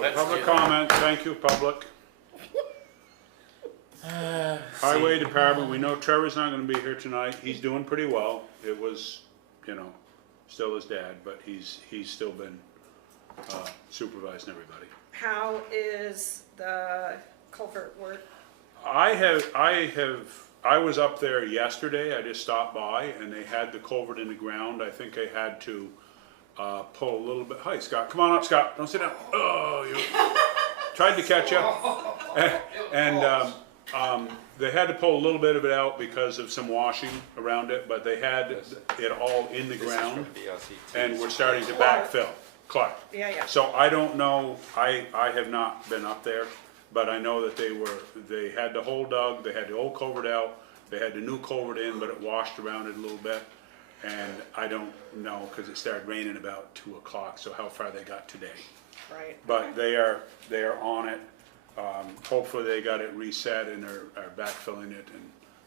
Public comment, thank you, public. Highway Department, we know Trevor's not gonna be here tonight, he's doing pretty well. It was, still his dad, but he's still been supervising everybody. How is the culvert work? I was up there yesterday, I just stopped by, and they had the culvert in the ground. I think they had to pull a little bit. Hi, Scott, come on up, Scott, don't sit down. Oh, you tried to catch up. And they had to pull a little bit of it out because of some washing around it, but they had it all in the ground, and we're starting to backfill. Clark. Yeah. So I don't know, I have not been up there, but I know that they had the hole dug, they had the old culvert out, they had the new culvert in, but it washed around it a little bit. And I don't know, cause it started raining about 2 o'clock, so how far they got today. Right. But they are on it. Hopefully they got it reset and are backfilling it, and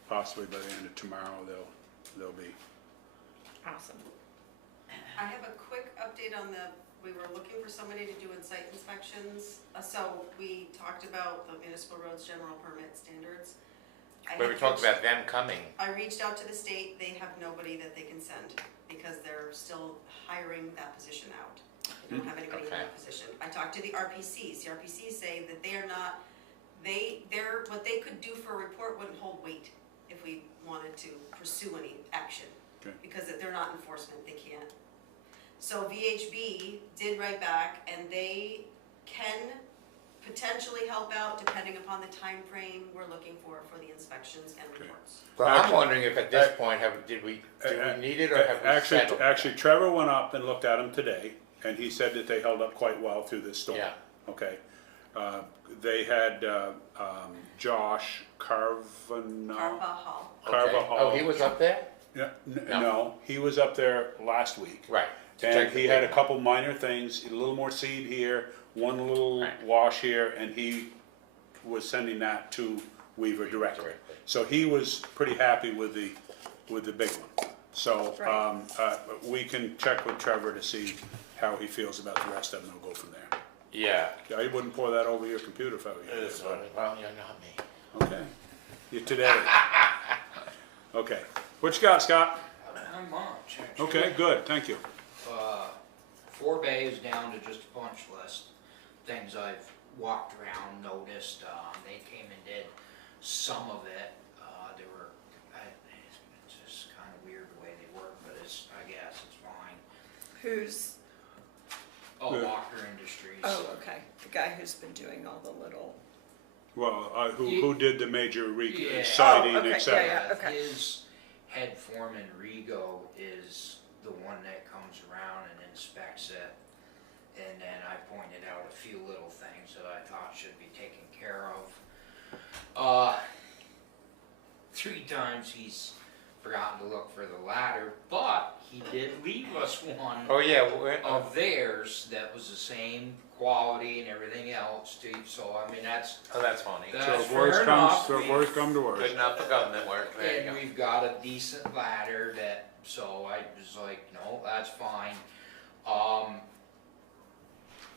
possibly by the end of tomorrow they'll be. Awesome. I have a quick update on we were looking for somebody to do site inspections. So we talked about the municipal roads general permit standards. Where we talked about them coming. I reached out to the state, they have nobody that they can send because they're still hiring that position out. They don't have anybody in that position. I talked to the RPCs. The RPCs say that they are not, they're what they could do for a report wouldn't hold weight if we wanted to pursue any action. Okay. Because they're not enforcement, they can't. So VHB did write back, and they can potentially help out depending upon the time frame we're looking for the inspections and reports. Well, I'm wondering if at this point, do we need it, or have we settled? Actually, Trevor went up and looked at them today, and he said that they held up quite well through this storm. Yeah. Okay. They had Josh Carvajal. Oh, he was up there? Yeah, No. no, he was up there last week. Right. And he had a couple minor things, a little more seed here, one little wash here, and he was sending that to Weaver directly. So he was pretty happy with the big one. So we can check with Trevor to see how he feels about the rest of them, and we'll go from there. Yeah. I wouldn't pour that over your computer if I were you. Well, you're not me. Okay. You today. Okay. What you got, Scott? Not much, actually. Okay, good, thank you. 4 bays down to just a punch list. Things I've walked around, noticed. They came and did some of it. It's just kind of weird the way they work, but I guess it's fine. Who's? Walker Industries. Oh, okay. The guy who's been doing all the little. Well, who did the major Yeah. siding, Oh, okay, et cetera? yeah. Okay. His head foreman, Rigo, is the one that comes around and inspects it. And then I pointed out a few little things that I thought should be taken care of. 3 times he's forgotten to look for the ladder, but he did leave us one Oh, yeah. of theirs that was the same quality and everything else, Steve. So I mean that's that's funny. That's So if fair worse enough. come to worse. Good enough for government work. There you and go. we've got a decent ladder that. So I was like, no, that's fine.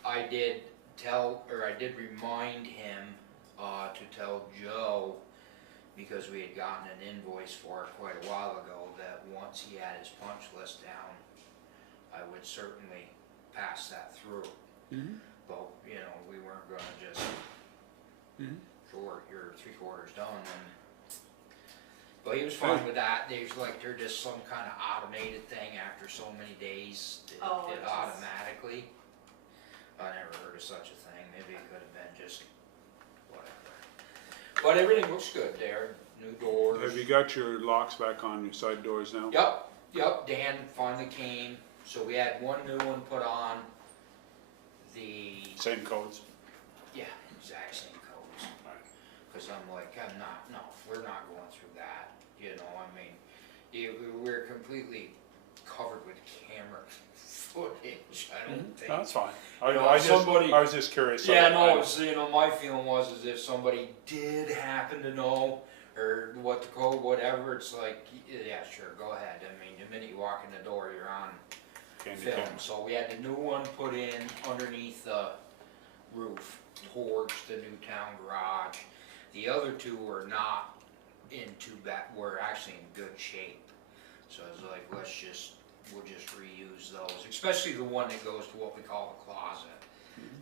I did remind him to tell Joe, because we had gotten an invoice for it quite a while ago, that once he had his punch list down, I would certainly pass that through. Mhm. But, we weren't gonna just, sure, you're 3/4 done, and, but he was fine with that. They're just some kind of automated thing after so many days, it automatically. I never heard of such a thing. Maybe it could have been just whatever. But everything looks good there. New doors. Have you got your locks back on your side doors now? Yep. Dan finally came. So we had one new one put on. The Same codes? exact same codes. Because I'm like, we're not going through that. We're completely covered with camera footage. I don't think. That's fine. You know, I was just curious. My feeling was as if somebody did happen to know, or what the code, whatever, it's like, yeah, sure, go ahead. I mean, the minute you walk in the door, you're on film. So we had the new one put in underneath the roof towards the new town garage. The other two were not in too bad, were actually in good shape. So I was like, we'll just reuse those, especially the one that goes to what we call the closet.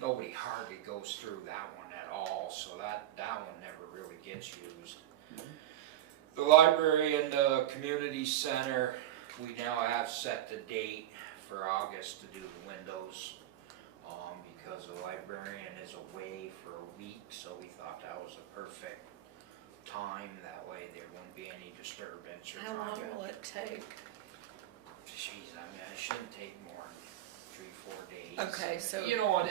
Nobody hardly goes through that one at all, so that one never really gets used. The library and the community center, we now have set the date for August to do the windows, because the librarian is away for a week, so we thought that was a perfect time, that way there wouldn't be any disturbance or How long trying to. will it take? Jeez, I mean, it shouldn't take more than 3-4 days. Okay, so- You know,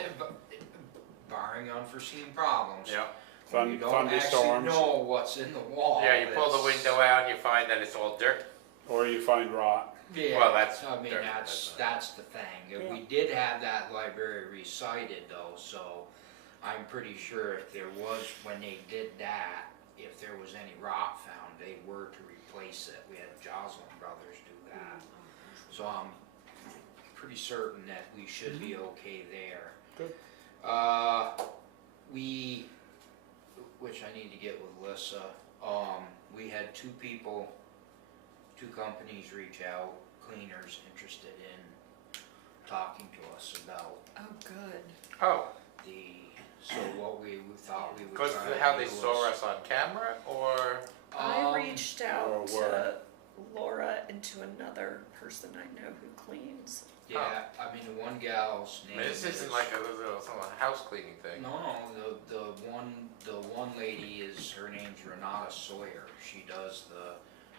barring unforeseen problems. Yeah. You don't actually Thunderstorms. know what's in the wall. Yeah, you pull the that's- window out and you find that it's all dirt. Or you find rot. Yeah, Well, that's I mean, dirt, that's that's the thing. Yeah. We did have that library recited though, so I'm pretty sure if there was, when they did that, if there was any rot found, they were to replace it. We had Joslin Brothers do that. So I'm pretty certain that we should be okay there. Good. Which I need to get with Lissa, we had two companies reach out, cleaners interested in talking to us about Oh, good. Oh, so what we thought we would because try to how do they saw was- us on camera, or? I reached or out to where? Laura and to another person I know who cleans. Yeah, I mean, the one gal's I name mean, this isn't is- like a little some house cleaning thing. No, the one lady is, her name's Renata Sawyer. She does the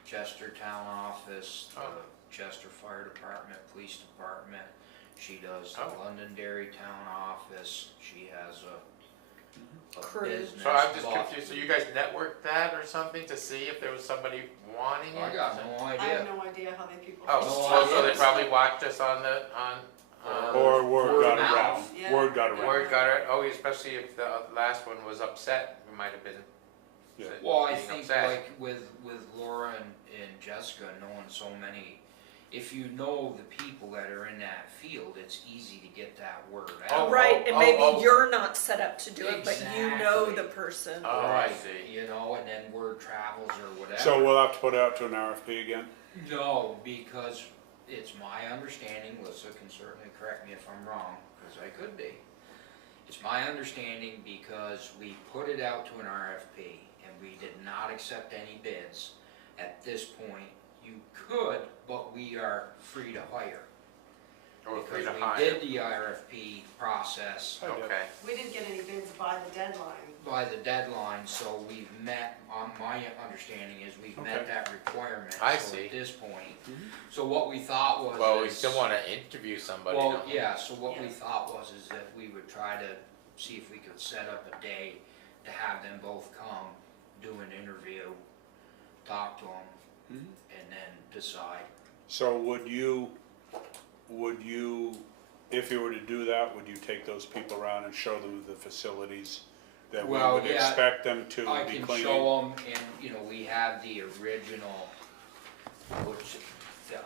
Chester Town Office, the Oh. Chester Fire Department, Police Department. She does the Oh. Londonderry Town Office. She has a Crew. business. So I'm just but- confused, so you guys networked that or something to see if there was somebody wanting it? I got no I have idea. no idea how they people. Oh, No so they idea. probably watched us on Or word Word got of around. mouth, yeah. Word got around. word got it, oh, especially if the last one was upset, we might have been. Yeah. Well, I being think upset. like with Laura and Jessica knowing so many, if you know the people that are in that field, it's easy to get that word Oh, out. Right, and maybe oh. you're not set up to do it, but you know Exactly. the person. Oh, I Right, see. you know, and then word travels or whatever. So we'll have to put it out to an RFP again? No, because it's my understanding, Lissa can certainly correct me if I'm wrong, because I could be. It's my understanding because we put it out to an RFP and we did not accept any bids. At this point, you could, but we are free to hire. Or free Because to hire. we did the RFP process Okay, We didn't get any bids by the deadline. by the deadline, so we've met, on my understanding is we've met Okay. that requirement. I So see. at this point, so what we thought was. well, we is- still wanna interview somebody, Well, don't we? yeah, so what we Yes. thought was is that we would try to see if we could set up a day to have them both come, do an interview, talk to them, and then decide. So would you, if you were to do that, would you take those people around and show them the facilities that we Well, would yeah, expect them to I be can cleaning? show them, and, you know, we have the original,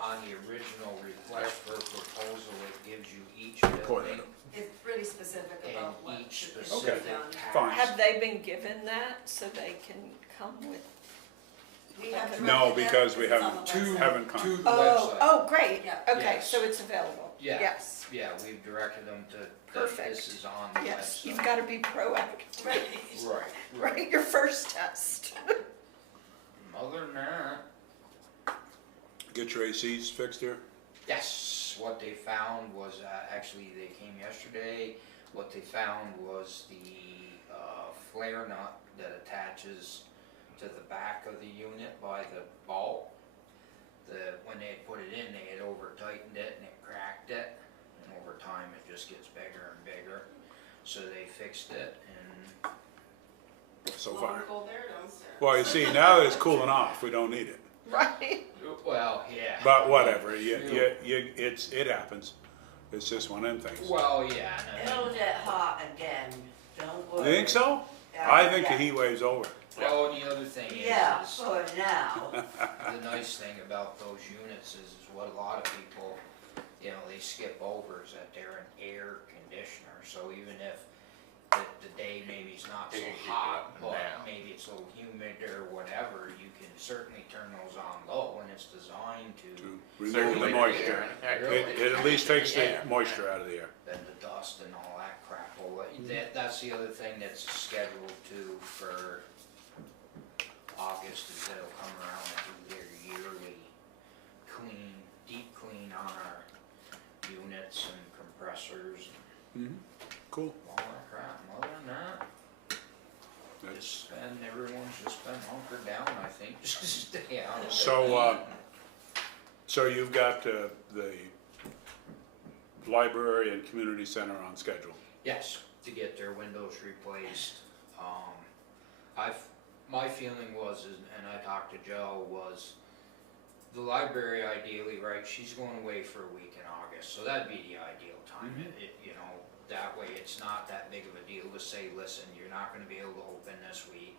on the original request for proposal, it gives you each building It's pretty specific and about what each is specific done. task. Fine. Have they been given that so they can come with? We have No, directed them because we it's on haven't- the Two, website. Haven't come. to the Oh, website. oh, great, Yeah. okay, Yes. so it's available, Yeah. yes, Yeah, we've directed them to, that Perfect. this is on the website. yes, you've gotta be proactive, Right. Right, right, your first test. Other than that, Get your ACs fixed here? yes, what they found was, actually, they came yesterday, what they found was the, flare nut that attaches to the back of the unit by the bolt. When they had put it in, they had over tightened it and it cracked it, and over time it just gets bigger and bigger. So they fixed it, and So Lower far. cold air downstairs. Well, you see, now that it's cooling off, we don't need it. Right, well, yeah. But whatever, it happens. It's just one of them things. Well, yeah, and I It'll mean, get hot again, don't You worry. think so? Yeah, I think the yeah. heat wave's over. well, and the other thing Yeah, is for now. the nice thing about those units is what a lot of people, you know, they skip over is that they're an air conditioner. So even if that the day maybe it's not so You can keep it hot, up and but down. maybe it's a little humid or whatever, you can certainly turn those on low, and it's designed To to remove Circulate the moisture. air. It at least takes the Yeah. moisture out of the air. than the dust and all that crap. Well, that's the other thing that's scheduled to for August, is they'll come around and do their yearly clean, deep clean on our units and compressors and Cool. all that crap. And other than that, That's, everyone's just been hunkered down, I think, just to stay out of the So, heat. so you've got the library and community center on schedule. Yes, to get their windows replaced. My feeling was, and I talked to Joe, was the library ideally, right, she's going away for a week in August, so that'd be the ideal time. You know, that way it's not that big of a deal to say, listen, you're not gonna be able to open this week.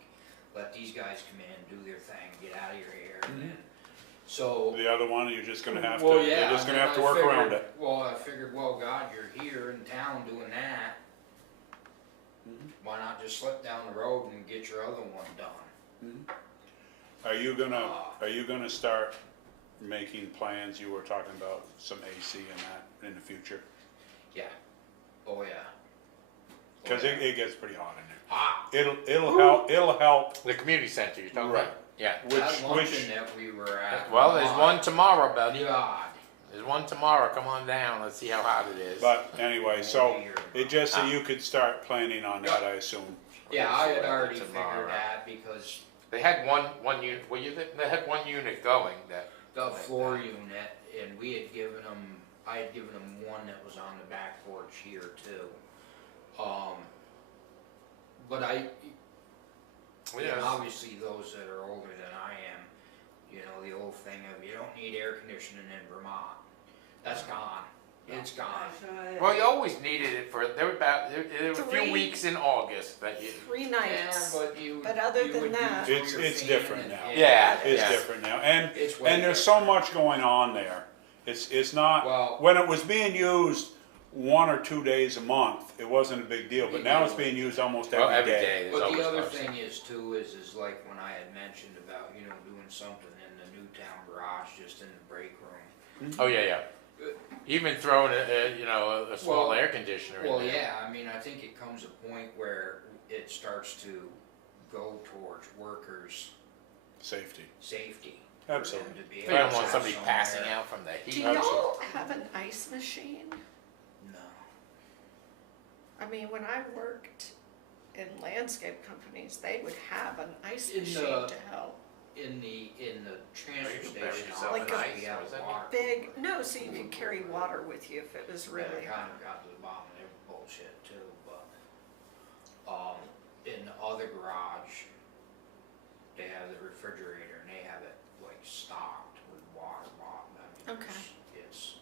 Let these guys come in, do their thing, get out of your hair, and then, so. The other one, you're just gonna have to, Well, you're yeah, just gonna and have to I work around figured- it. Well, I figured, well, God, you're here in town doing that. Why not just slip down the road and get your other one done? Are you gonna start making plans? You were talking about some AC and that in the future? Yeah. Oh, yeah. Cause it gets pretty hot in there. Hot. It'll help, The community center you're talking Right. about? Yeah. That luncheon which, that we were at. Well, there's one tomorrow, my buddy. God. There's one tomorrow, come on down, let's see how hot it is. but anyway, so it just, so you could start planning on that, I assume. Yeah, I had already Tomorrow. figured that because They had one unit, they had one unit going that. the floor unit, and I had given them one that was on the back porch here too. But Yes. and obviously those that are older than I am, you know, the old thing of you don't need air conditioning in Vermont. That's gone. It's gone. Well, you always needed it there were a few 3 weeks in August that you. 3 nights. But other you than would that- use It's- your it's fan different and- now. Yeah, It's yeah. different now, and It's way there's so different. much going on there. It's not, Well- when it was being used 1 or 2 days a month, it wasn't a big deal, but now it's being used almost Well, every every day. day, there's But always the other something. thing is too, is like when I had mentioned about, you know, doing something in the Newtown garage, just in the break room. Oh, yeah. Even throwing a small Well- air conditioner in Well, there. yeah, I mean, I think it comes a point where it starts to go towards workers' Safety. safety. for them Absolutely. to be You able don't to want have somebody somewhere- passing out from the Do heat. y'all have an ice machine? No. I mean, when I worked in landscape companies, they would have an ice In machine the- to help. In the transfer you can bury station, yourself in obviously ice, we have or something. water. Big, no, so you could carry water with you if it was really Yeah, hot. kind of got to the bottom of their bullshit too, but, in the other garage, they have the refrigerator and they have it like stocked with water bottle. I mean, Okay. It's,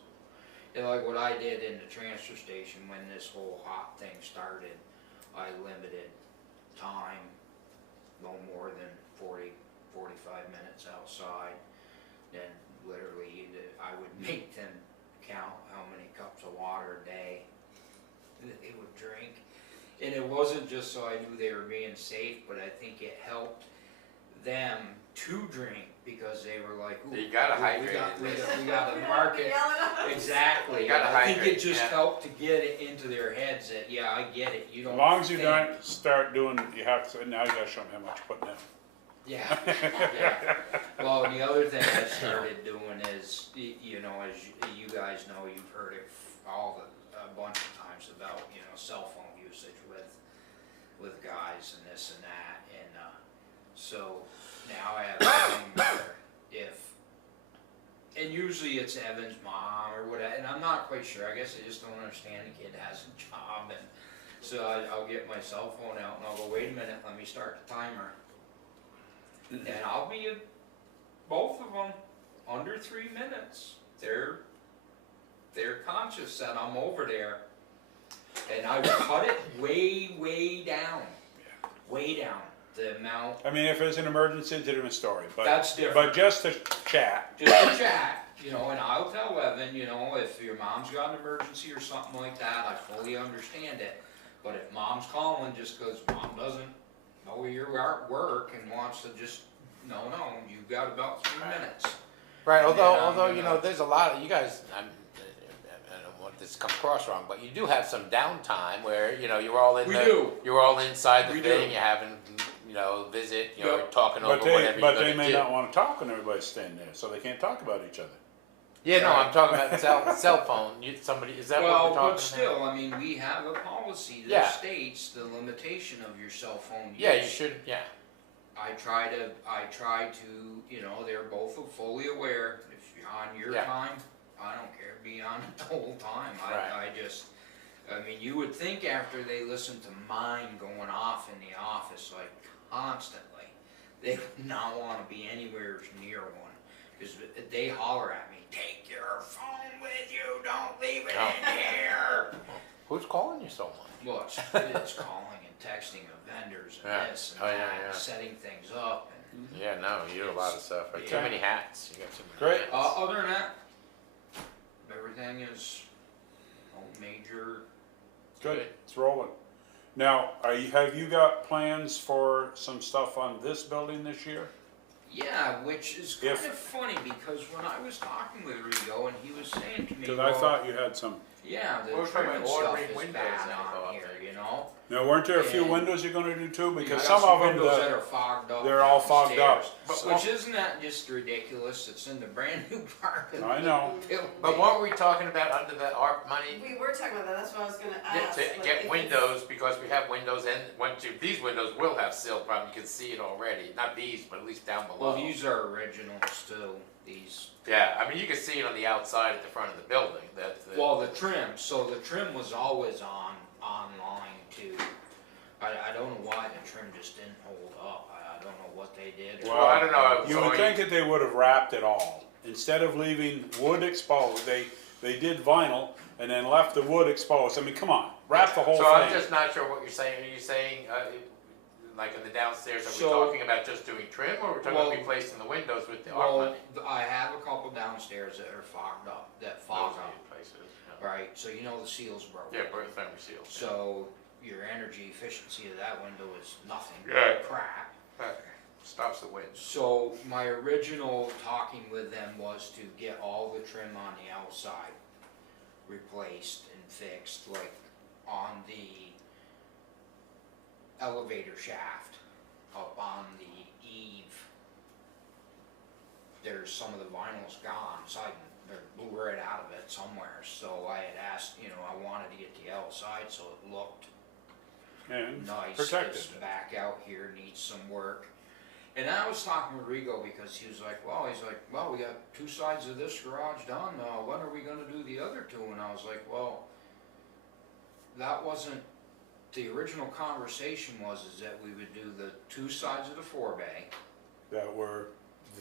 and like what I did in the transfer station when this whole hot thing started, I limited time, no more than 45 minutes outside. Then literally, I would make them count how many cups of water a day that they would drink. And it wasn't just so I knew they were being safe, but I think it helped them to drink because they were like, ooh, You gotta we hydrate got- it. we got to market. Exactly. You gotta I think hydrate, it just yeah. helped to get it into their heads that, yeah, I get it, you don't As long as you think- don't start doing, you have to, now you gotta show them how much you're putting in. Yeah, yeah. Well, and the other thing I started doing is, you know, as you guys know, you've heard it a bunch of times about, you know, cell phone usage with guys and this and that, and, so now I have a thing where and usually it's Evan's mom or whatever, and I'm not quite sure, I guess I just don't understand the kid has a job, and so I'll get my cell phone out and I'll go, wait a minute, let me start the timer. And I'll be both of them under 3 minutes. They're conscious that I'm over there, and I cut it way down, way down. The amount. I mean, if it's an emergency, it's a different story, but. That's different. But just to chat, Just a chat, you know, and I'll tell Evan, you know, if your mom's got an emergency or something like that, I fully understand it. But if mom's calling just cause mom doesn't know you're at work and wants to just, no, you've got about 3 minutes. Right, And then I'm although, you gonna- know, there's a lot of, you guys, I don't want this to come across wrong, but you do have some downtime where, you know, you're all in We the, do. you're all inside the We thing, do. you're having, you know, visit, you know, Yep. talking over But whatever they, you're but gonna they may do. not wanna talk when everybody's standing there, so they can't talk about each other. Yeah, no, Right. I'm talking about cell phone, somebody, is that what Well, we're talking about? but still, I mean, we have a policy Yeah. that states the limitation of your cell phone use. Yeah, you should, yeah. I try to, you know, they're both fully aware, if you're on your Yeah. time, I don't care, be on it the whole time, Right. I mean, you would think after they listen to mine going off in the office, like, constantly, they would not wanna be anywhere near one, cause they holler at me, take your phone with you, don't leave it in here. Who's calling you so much? Well, it's calling and texting of vendors and Yeah. this Oh, and yeah, that, yeah. setting things up. And, Yeah, no, you do a lot of stuff, right? Too Yeah. many hats, you got too many Great. hats. other than that, everything is no major. Good, it's rolling. Now, have you got plans for some stuff on this building this year? Yeah, which is kind If- of funny because when I was talking with Rigo and he was saying to me, Cause I thought you had some, yeah, the We were talking trim about stuff ordering is windows bad and on all here, that. you know. now weren't there a few And- windows you're gonna do too? I Because got some of them, windows that are fogged up. they're all fogged up. downstairs. Which isn't that just ridiculous? It's in the brand new parking. I know. But what were we talking about under the ARP money? We were talking about that, that's what I was gonna Yeah, ask. to like, if get it's- windows, because we have windows and these windows will have sill problem, you can see it already, not these, but at least down below. Well, these are originals too, these. Yeah, I mean, you can see it on the outside at the front of the building, Well, the trim, so the trim was always online too. I don't know why the trim just didn't hold up, I don't know what they did. Well, I don't know. You would think that they would have wrapped it all. Instead of leaving wood exposed, they did vinyl and then left the wood exposed. I mean, come on, wrap the whole So I'm thing. just not sure what you're saying, are you saying, like in the downstairs, are we So- talking about just doing trim, or we're talking Well- about replacing the windows with the ARP Well, money? I have a couple downstairs that are fogged up, that fog Those are up, the places, yeah. right, so you know the seal's broken. Yeah, both thermal seals. So your energy efficiency of that window is nothing, Right. crap. Stops the wind. So my original talking with them was to get all the trim on the outside replaced and fixed, like on the elevator shaft up on the eave. There's some of the vinyl's gone, so they blew right out of it somewhere, so I had asked, you know, I wanted to get the outside so it looked And nice. protected. This back out here needs some work. And I was talking with Rigo because he was like, well, we got 2 sides of this garage done, when are we gonna do the other 2? And I was like, well, that wasn't, the original conversation is that we would do the 2 sides of the 4-bay. that were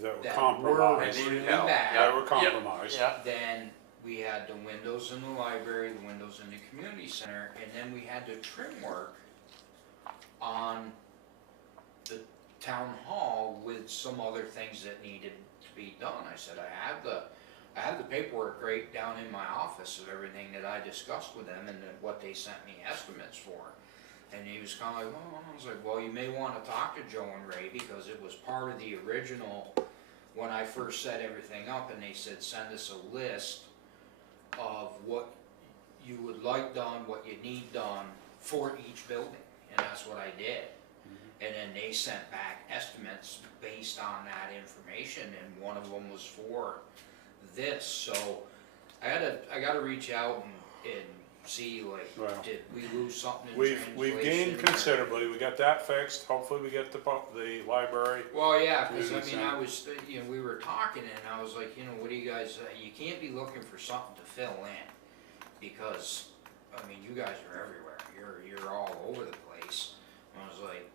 That compromised. were really Yeah. bad. That were compromised. Yeah, Then we had the windows in the library, the windows in the community center, and then we had the trim work on the town hall with some other things that needed to be done. I said, I have the paperwork right down in my office of everything that I discussed with them and what they sent me estimates for. And he was kinda like, well, I was like, well, you may wanna talk to Joe and Ray because it was part of the original when I first set everything up, and they said, send us a list of what you would like done, what you need done for each building, and that's what I did. And then they sent back estimates based on that information, and one of them was for this, so I gotta reach out and see, like, Well, did we lose something in We've translation? gained or- considerably. We got that fixed. Hopefully we get the library. Well, yeah, cause I Community mean, I center. was, you know, we were talking and I was like, you know, what do you guys, you can't be looking for something to fill in. Because, I mean, you guys are everywhere, you're all over the place. And I was like,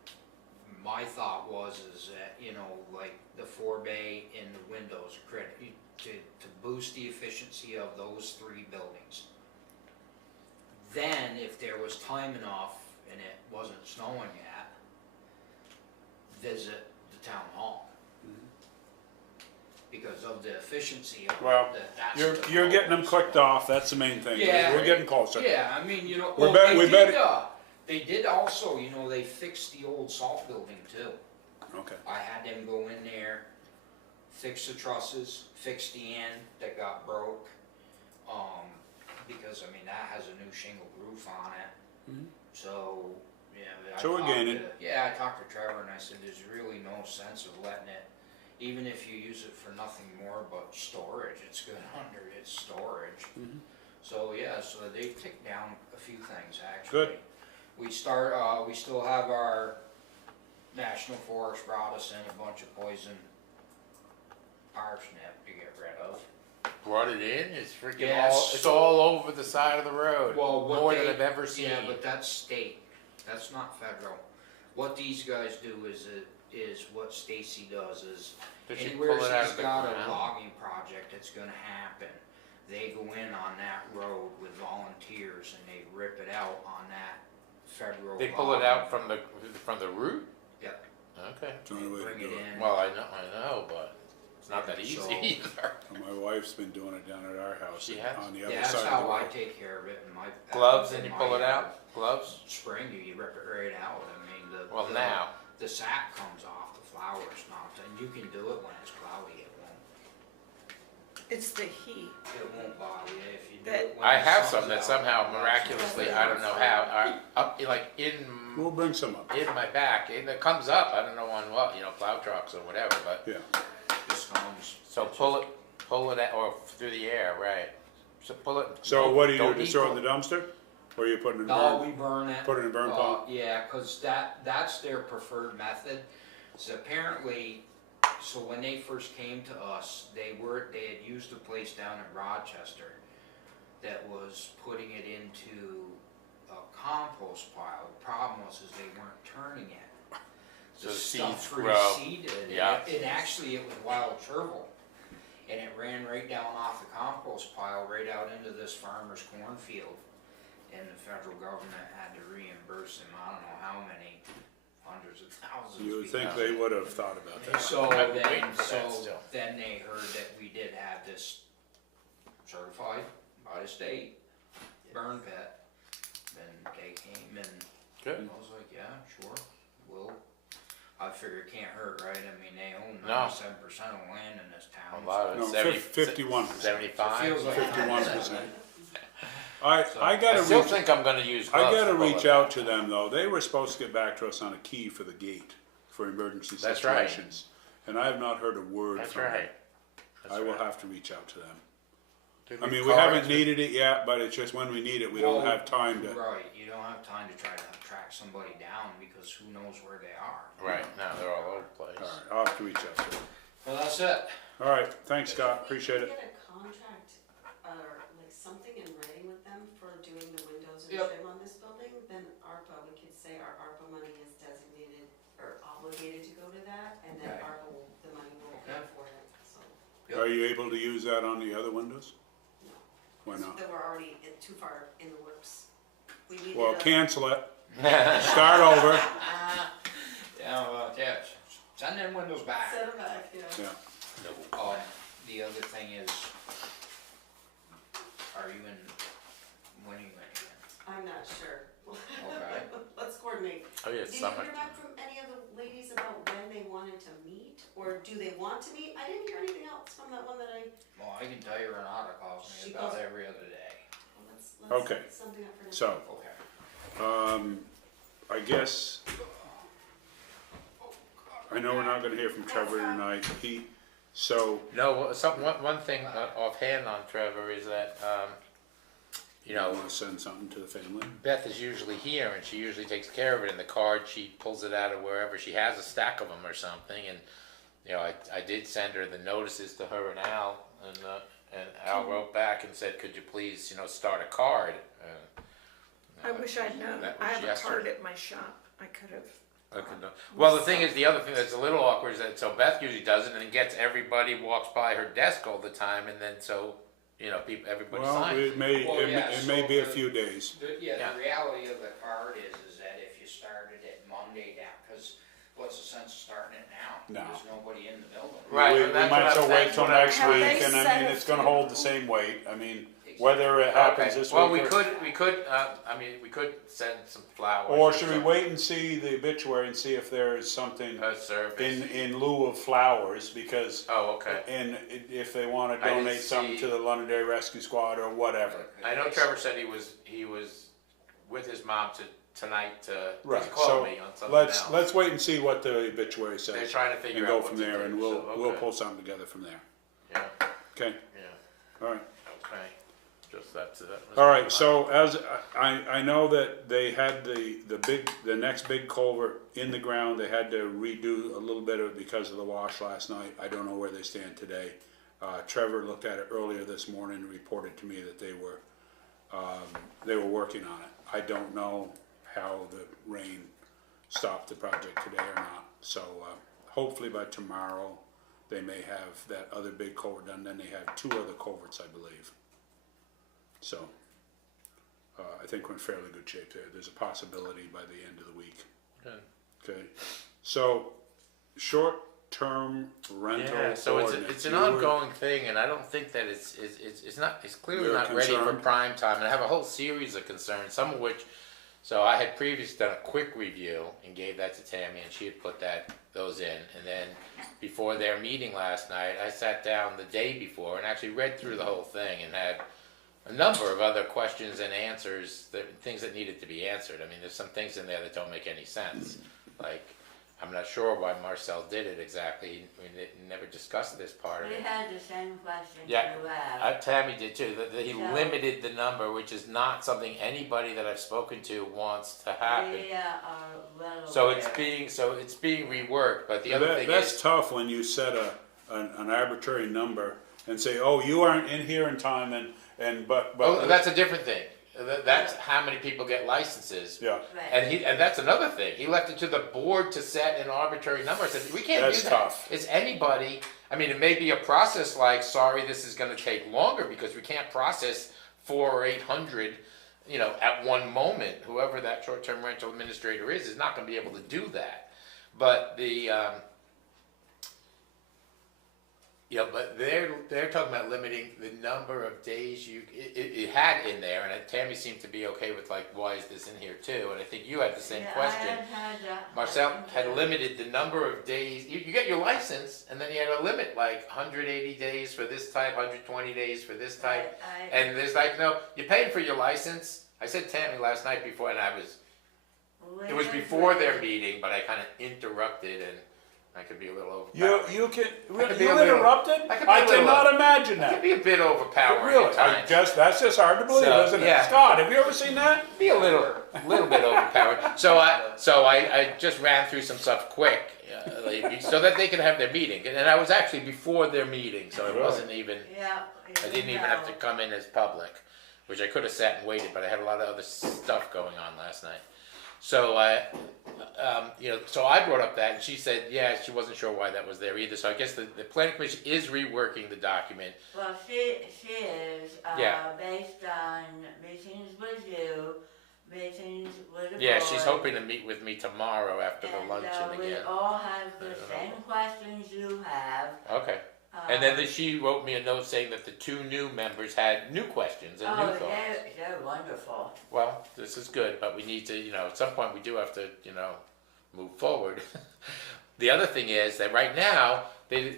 my thought is that, you know, like the 4-bay and the windows, to boost the efficiency of those 3 buildings. Then, if there was time enough and it wasn't snowing yet, visit the town hall. Because of the efficiency of Well, that's the You're getting them focus. clicked off. That's the main thing. Yeah. We're getting closer. Yeah, I mean, you know, We're well, bet- they we did, bet- They did also, you know, they fixed the old salt building too. Okay. I had them go in there, fix the trusses, fix the end that got broke. Because I mean, that has a new shingle roof on it. Mhm. So, yeah. But So we're I talked gaining. Yeah, I talked to Trevor and I said, there's really no sense of letting it, even if you use it for nothing more but storage, it's good under its storage. Mhm. So, yeah, so they took down a few things actually. Good. We still have our National Forest brought us in a bunch of poison parsnip to get rid of. Brought it in, it's freaking Yes. it's all over the side of the road. Well, what More they- than I've ever seen. Yeah, but that's state, that's not federal. What these guys do is what Stacy does is, Did she anywhere pull it out she's of the got a ground? logging project that's gonna happen, they go in on that road with volunteers and they rip it out on that federal. They pull it out from the root? Yep. Okay. It's the only way to Bring do it it. in. Well, I know, but it's not that easy So- either. My wife's been doing it down at our house She has? on the Yeah, other that's side of the how I road. take care of it in my. Gloves and in you my pull it yard. out? Gloves? Spring, you rip it right out, I mean, Well, now. the sack comes off, the flowers not, and you can do it when it's cloudy, It's the heat. it won't bother you if you do That- it when I the have sun's some that out. somehow miraculously, I don't know how, are up like We'll bring some up. in my back, and it comes up, I don't know on what, plow trucks or whatever, but, Yeah. Just comes. so pull it out, or through the air, right? So pull it. So what do you do? don't Just eat throw it in the- the dumpster? Or are you putting it in No, burn? we burn it. Put it in burn pile? Yeah, cause that's their preferred method, so apparently, so when they first came to us, they had used a place down in Rochester that was putting it into a compost pile. The problem was is they weren't turning it. So The the stuff seeds grow. reseeded, Yeah. and it was wild chervil. And it ran right down off the compost pile, right out into this farmer's cornfield. And the federal government had to reimburse them, I don't know how many, hundreds of thousands. You would think because- they would have thought about that. So I've been waiting for that so still. then they heard that we did have this certified by the state burn pit. Then they came and Good. I was like, yeah, sure, I figure it can't hurt, right? I mean, they own No. 97% of land in this town. A lot of No, it, 70, 51%. 75. Feels like 51%. I I gotta still reach, think I'm gonna use I gloves. gotta to pull reach it out to them though. They were supposed to get back to us on a key for the gate for emergency That's right. situations. And I have not heard a word That's from them. right. I will have to reach out to them. Did I mean, we cards haven't with- needed it yet, but it's just when we need it, we don't Well, have time to. Right, you don't have time to try to track somebody down because who knows where they are. Right, no, they're all over the place. All right, I'll have to reach out to them. Well, that's it. All right, thanks Scott, appreciate If it. we get a contract, or like something in writing with them for doing the windows and Yep. trim on this building, then ARPA, we could say our ARPA money is designated or obligated to go to that, and then Okay. ARPA will, the money will pay Okay. for it, so. Yep. Are you able to use that on the other windows? No. Why not? That we're already too far in the works. We needed Well, a. cancel it, start over. Yeah, yeah, send them windows back. Set it back, yeah. Yeah, The other thing is, are you in, when are you in again? I'm not sure. Okay. Let's coordinate. Oh yeah, Did you summer. hear back from any of the ladies about when they wanted to meet, or do they want to meet? I didn't hear anything else from that one that I, Well, I can tell you Renata calls She me about calls- every other day. well, let's Okay. set something up for next so, Okay. I guess, I know we're not gonna hear from Trevor tonight, No, one thing offhand on Trevor is that, you wanna send something to the family? Beth is usually here and she usually takes care of it in the card. She pulls it out of wherever. She has a stack of them or something. And, I did send her the notices to her and Al. And Al wrote back and said, could you please, start a card? I wish I'd known. That I was have a yesterday. card at my shop. I could have. Well, the thing is, the other thing that's a little awkward is that, so Beth usually does it and then gets everybody walks by her desk all the time and then everybody Well, signs. it may, Well, yeah, it may so be a the- few days. Yeah. The reality of the card is that if you started it Monday down, cause what's the sense of starting it now? No. There's nobody in the building. Right, We and that's might what as well I'm- wait that's till what I'm- next Have week, they and I set mean, a it's gonna few- hold the same weight, I mean, whether it happens Okay. this Well, week we could, we could send some flowers. or should we something. wait and see the obituary and see if there is something Service. in lieu of flowers, because Oh, okay. and if they want to I didn't donate something see- to the Londonderry Rescue Squad or whatever. I know Trevor said he was with his mom tonight to Right, call so me on something let's else. let's wait and see what the obituary They're says trying to figure and out go what from to there, do, and we'll so, we'll okay. pull something together from there. Yeah, Okay, yeah, all right. okay. Just that was All my right, mind. so as I know that they had the next big culvert in the ground, they had to redo a little bit of it because of the wash last night. I don't know where they stand today. Trevor looked at it earlier this morning and reported to me that they were working on it. I don't know how the rain stopped the project today or not. So hopefully by tomorrow they may have that other big culvert done. Then they have 2 other culverts, I believe. So I think we're in fairly good shape there. There's a possibility by the end of the week. Good. Okay, so short-term rental Yeah, so ordinance. it's an You were- ongoing thing, and I don't think that it's clearly You're not ready for concerned? prime time, and I have a whole series of concerns, some of which, so I had previously done a quick review and gave that to Tammy, and she had put those in, and then before their meeting last night, I sat down the day before and actually read through the whole thing and had a number of other questions and answers, things that needed to be answered. I mean, there's some things in there that don't make any sense. Like, I'm not sure why Marcel did it exactly. I mean, they never discussed this part of We it. had the same question Yeah, you have. Tammy did too. That he So- limited the number, which is not something anybody that I've spoken to wants to happen. We are well So aware. it's being reworked. But the other thing That's is, tough when you set an arbitrary number and say, oh, you aren't in here in time, but. oh, that's a different thing. That's how many people get licenses. Yeah, Right. And that's another thing. He left it to the board to set an arbitrary number. I said, we can't That's do that. tough. It's anybody. I mean, it may be a process like, sorry, this is going to take longer because we can't process 400 or 800, at one moment. Whoever that short-term rental administrator is not going to be able to do that. But but they're talking about limiting the number of days it had in there, and Tammy seemed to be okay with like, why is this in here too? And I think you had the same Yeah, question. I had that Marcel question had too. limited the number of days. You get your license, and then you had a limit like 180 days for this type, 120 days for this type, and there's like, no, you're paying for your license. I said Tammy last night before, and it was before their meeting, but I kind of interrupted, and I could be a little overpowering. you can, could be you a little- interrupted? I could be I a little- cannot imagine It that. can be a bit overpowering Really, at times. that's just hard to believe, So, isn't it? yeah. Scott, have you ever seen that? Be a little bit overpowering. So I just ran through some stuff quick, so that they could have their meeting. And I was actually before their meeting, so it Really? wasn't even. Yeah. I didn't even have to come in as public, which I could have sat and waited, but I had a lot of other stuff going on last night. So so I brought up that, and she said, yeah, she wasn't sure why that was there either. So I guess the planning commission is reworking the document. Well, she is, Yeah. based on meetings with you, meetings with the board. Yeah, she's hoping to meet with me tomorrow after the And, luncheon we again. all have the I don't same know. questions you have. Okay. And then she wrote me a note saying that the 2 new members had new questions and new thoughts. They're wonderful. Well, this is good, but we need to, at some point we do have to, move forward. The other thing is that right now, they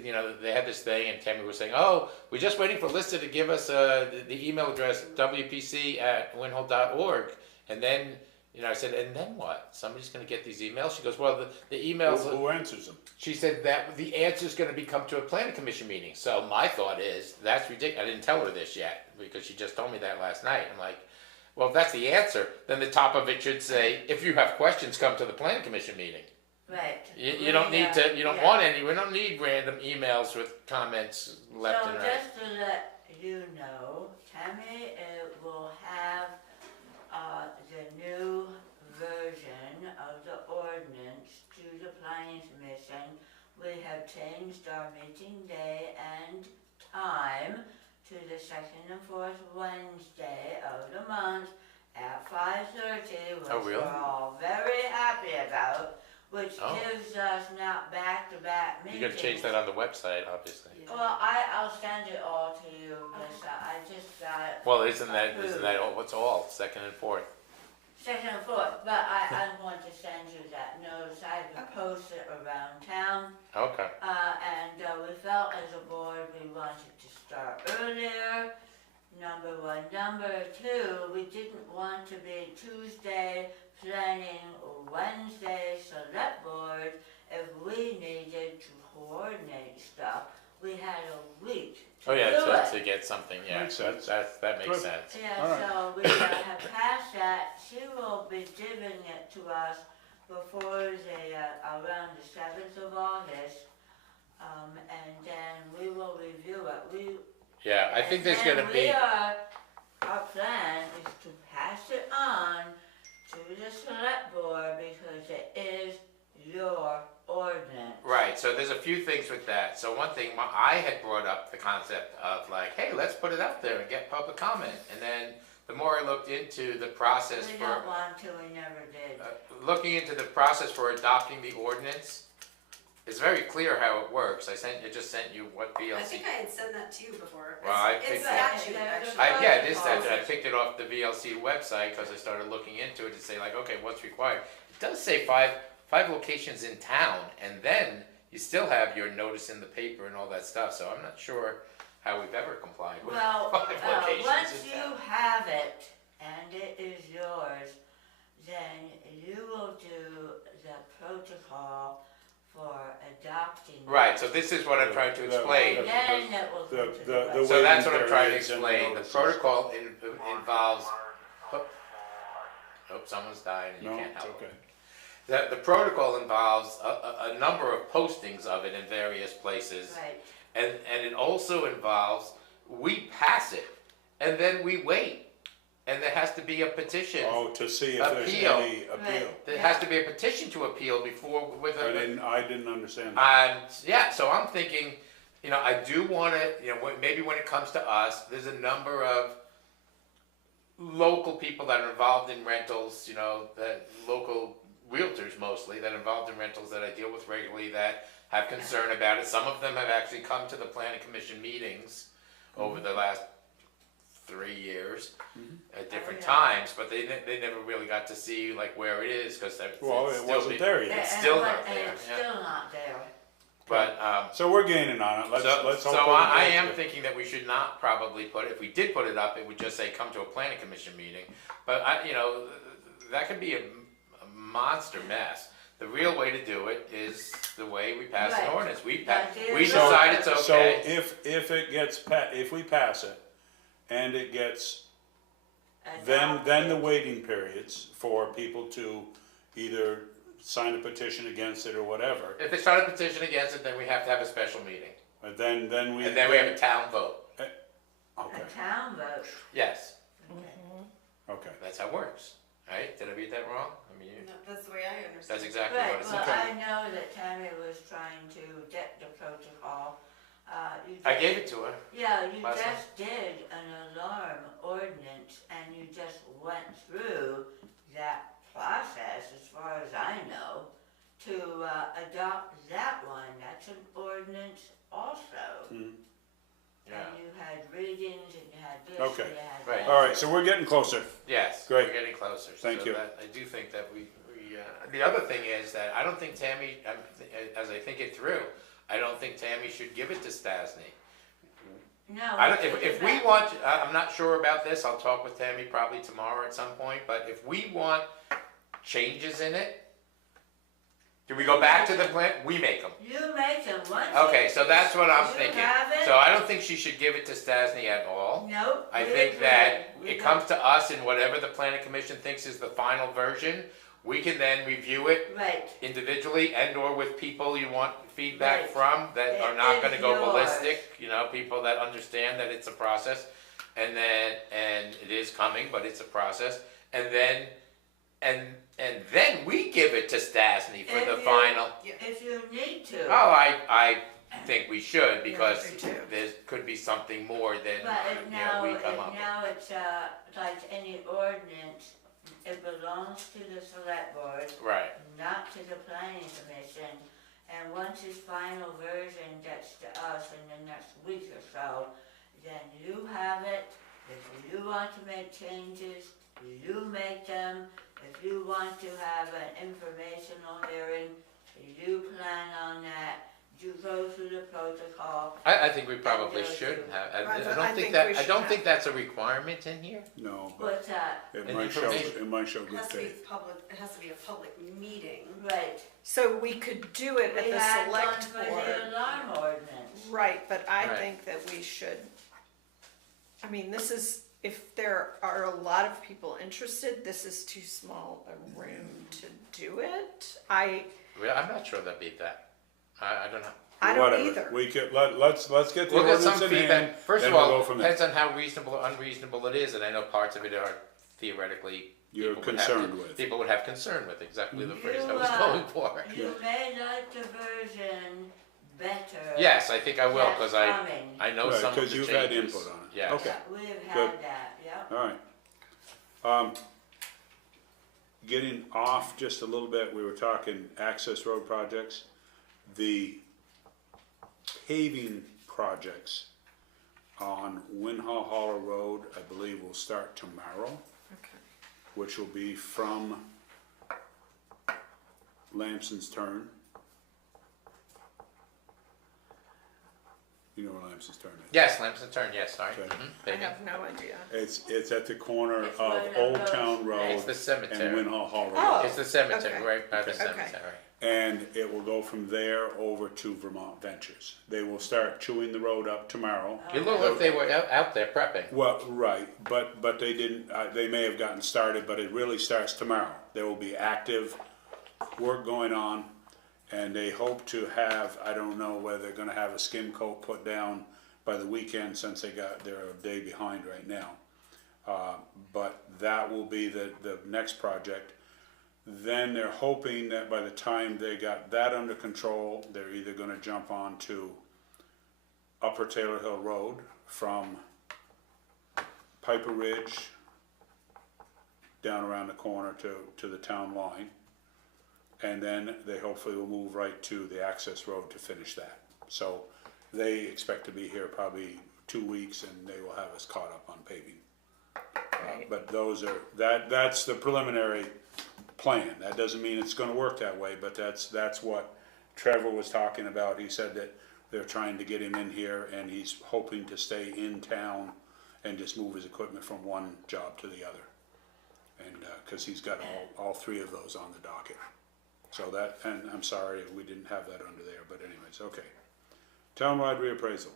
had this thing, and Tammy was saying, oh, we're just waiting for Lisa to give us the email address, wpc@winhall.org. And then, I said, and then what? Somebody's going to get these emails? She goes, well, the emails... Who answers them? She said that the answer is going to come to a planning commission meeting. So my thought is, that's ridiculous. I didn't tell her this yet, because she just told me that last night. I'm like, well, if that's the answer, then the top of it should say, if you have questions, come to the planning commission meeting. Right. You don't need to, we don't need random emails with comments left and So right. just to let you know, Tammy will have the new version of the ordinance to the planning commission. We have changed our meeting day and time to the second and fourth Wednesday of the month at 5:30, which Oh, really? we're all very happy about. which Oh. gives us not back-to-back You meetings. gotta change that on the website, obviously. Yeah. Well, I'll send it all to you, because I just got it. Well, isn't that all, what's all, second and fourth? Second and fourth, but I want to send you that notice. I have to post it around town. Okay. And we felt as a board we wanted to start earlier, number one. Number two, we didn't want to be Tuesday planning, Wednesday select board. If we needed to coordinate stuff, we had a week to Oh, yeah, do it. to get something, yeah. Makes sense. That makes Good. sense. Yeah, All right. so we have passed that. She will be giving it to us before around the 7th of August. And then we will review it. Yeah, I think there's gonna be, Our plan is to pass it on to the select board because it is your ordinance. right, so there's a few things with that. So one thing, I had brought up the concept of like, hey, let's put it up there and get public comment. And then the more I looked into the process We for, don't want to, we never did. looking into the process for adopting the ordinance, it's very clear how it works. I just sent you what I VLC. think I had sent that to you before. Well, I It's picked statute, it. actually. Yeah, it is that, I picked it off the VLC website because I started looking into it to say like, okay, what's required? It does say five locations in town, and then you still have your notice in the paper and all that stuff, so I'm not sure how we've ever complied with Well, five locations once in you town. have it and it is yours, then you will do the protocol for adopting. Right, so this is what I'm trying to explain. And then it will go to the the. So that's what I'm waiting trying to periods and explain. The notices. protocol involves, oh, someone's dying and you No, can't it's help. okay. The protocol involves a number of postings of it in various places. Right, And it also involves, we pass it, and then we wait. And there has to be a petition. Oh, to see if there's Appeal. any appeal. Right. There has to be a petition to appeal before, with I didn't understand that. yeah, so I'm thinking, I do wanna, maybe when it comes to us, there's a number of local people that are involved in rentals, that local realtors mostly, that are involved in rentals that I deal with regularly that have concern about it. Some of them have actually come to the planning commission meetings over the last 3 years at different Oh, yeah. times, but they never really got to see like where it is, cause Well, it wasn't there yet. It's still not and there, it's yeah. still not there. But, So we're gaining on it. Let's hope. so for the I best. am thinking that we should not probably put it, if we did put it up, it would just say, come to a planning commission meeting. But that could be a monster mess. The real way to do it is the way we pass an Right. ordinance. We So- decide it's So okay. if it gets if we pass it, and it gets, then the Adopted. waiting periods for people to either sign a petition against it or whatever, If they start a petition against it, then we have to have a special meeting. then we. And then we have a town vote. Okay, A town vote. Yes, okay. that's how it works, right? Did I read that wrong? I mean, No, that's the way I understand that's it. exactly Right, what it's well, about. I know that Tammy was trying to get the protocol. You I just- gave it to her. Yeah, you last just did an alarm ordinance and you just went through that process, as far as I know, to adopt that one. That's an ordinance also. Hmm. Yeah. And you had readings and you had this Okay. and you had Right. that. All right, so we're getting closer. Yes, Great. we're getting closer. Thank So you. I do think that we the other thing is that I don't think Tammy, as I think it through, I don't think Tammy should give it to Stasny. No. I don't, it's if we about- want, I'm not sure about this, I'll talk with Tammy probably tomorrow at some point, but if we want changes in it, do we go back to the plan? We make them. You make them once. Okay, so that's what I'm you thinking. have it? So I don't think she should give it to Stasny at all. Nope. I we think agree. that We it don't- comes to us in whatever the planning commission thinks is the final version. We can then review it Right, individually and or with people you want feedback Right. from that It are not is gonna go yours. ballistic, people that understand that it's a process. And it is coming, but it's a process. And then we give it to Stasny for the If you- final. if you need to. Oh, I think we should because I do too. there could be something more than, But we come up with. now it's like any ordinance, it belongs belongs to the select board, Right. not to the planning commission. And once his final version gets to us in the next week or so, then you have it. If you want to make changes, you make them. If you want to have an informational hearing, you plan on that. You go through the protocol. I think we probably go should to- have, I I don't think think we that, I should don't have- think that's a requirement in here. No, but What's that? it An might show, information. it might show It good has to be faith. public, it has to be a public meeting. Right. So we could do it at We the had one select for board. the alarm ordinance. Right, but I Right. think that we should, I mean, this is, if there are a lot of people interested, this is too small a room to do it. Well, I'm not sure that'd be that, I don't know. I don't Whatever. either. We could, let's get the We'll get ordinance some in hand, feedback, first then of we'll all, go from there. depends on how reasonable or unreasonable it is, and I know parts of it are theoretically. You're people would have concerned to- with. People would have concern with, exactly the phrase I You, was going for. You may like the version better. Yes, I think I will, that's cause coming. I know Right, some of the 'cause changes. you've had input on it. Yes. Okay. We've Good. had that, yep. All right. Getting off just a little bit, we were talking access road projects. The paving projects on Winhall Hollow Road, I believe will start tomorrow, Okay. which will be from Lamson's Turn. You know where Lamson's Turn is? Yes, Lamson Turn, yes, sorry. Okay. Mhm, I paving. have no idea. It's at the corner It's of right Old up Town those- Road It's the and cemetery. Winhall Hollow Oh. Road. It's the cemetery, Okay. right by the Okay. cemetery. And it will go from there over to Vermont Ventures. They will start chewing the road up tomorrow. You look like they were out there prepping. Well, right, but they didn't, they may have gotten started, but it really starts tomorrow. There will be active work going on, and they hope to have, I don't know whether they're gonna have a skim coat put down by the weekend, since they're a day behind right now. But that will be the next project. Then they're hoping that by the time they got that under control, they're either gonna jump on to Upper Taylor Hill Road from Piper Ridge down around the corner to the town line. And then they hopefully will move right to the access road to finish that. So they expect to be here probably 2 weeks, and they will have us caught up on paving. Right. But that's the preliminary plan. That doesn't mean it's gonna work that way, but that's what Trevor was talking about. He said that they're trying to get him in here, and he's hoping to stay in town and just move his equipment from one job to the other. And, cause he's got all three of those on the docket. So that, and I'm sorry, we didn't have that under there, but anyways, okay. Townwide reappraisal.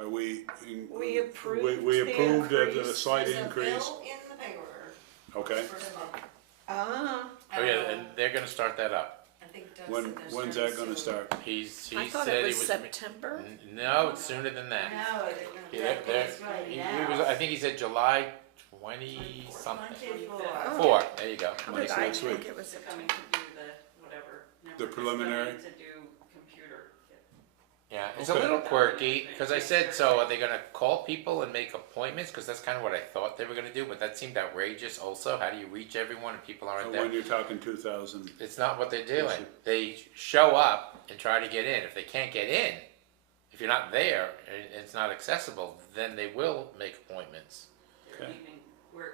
Are we? We approved We the approved the increase. slight There's a increase, bill in the paper okay? for today. Ah, I Oh don't yeah, know. and they're gonna start that up. I think Doug When, said they're when's starting that gonna soon. start? He I thought said it he was was. September. No, it's sooner than that. No, Yeah, they're- it's right he now. was, I think he said July 20 something. 24. Oh. 4, there you go. How When did is I next think week? it was They're September? coming to do the whatever. The network is preliminary? coming To do computer. Yeah, it's a Okay. little quirky, because I said, so are they gonna call people and make appointments? Because that's kind of what I thought they were gonna do, but that seemed outrageous also. How do you reach everyone and people aren't there? When you're talking 2000, It's not what they're doing. They show up and try to get in. If they can't get in, if you're not there and it's not accessible, then they will make appointments. They're Okay. leaving. We're.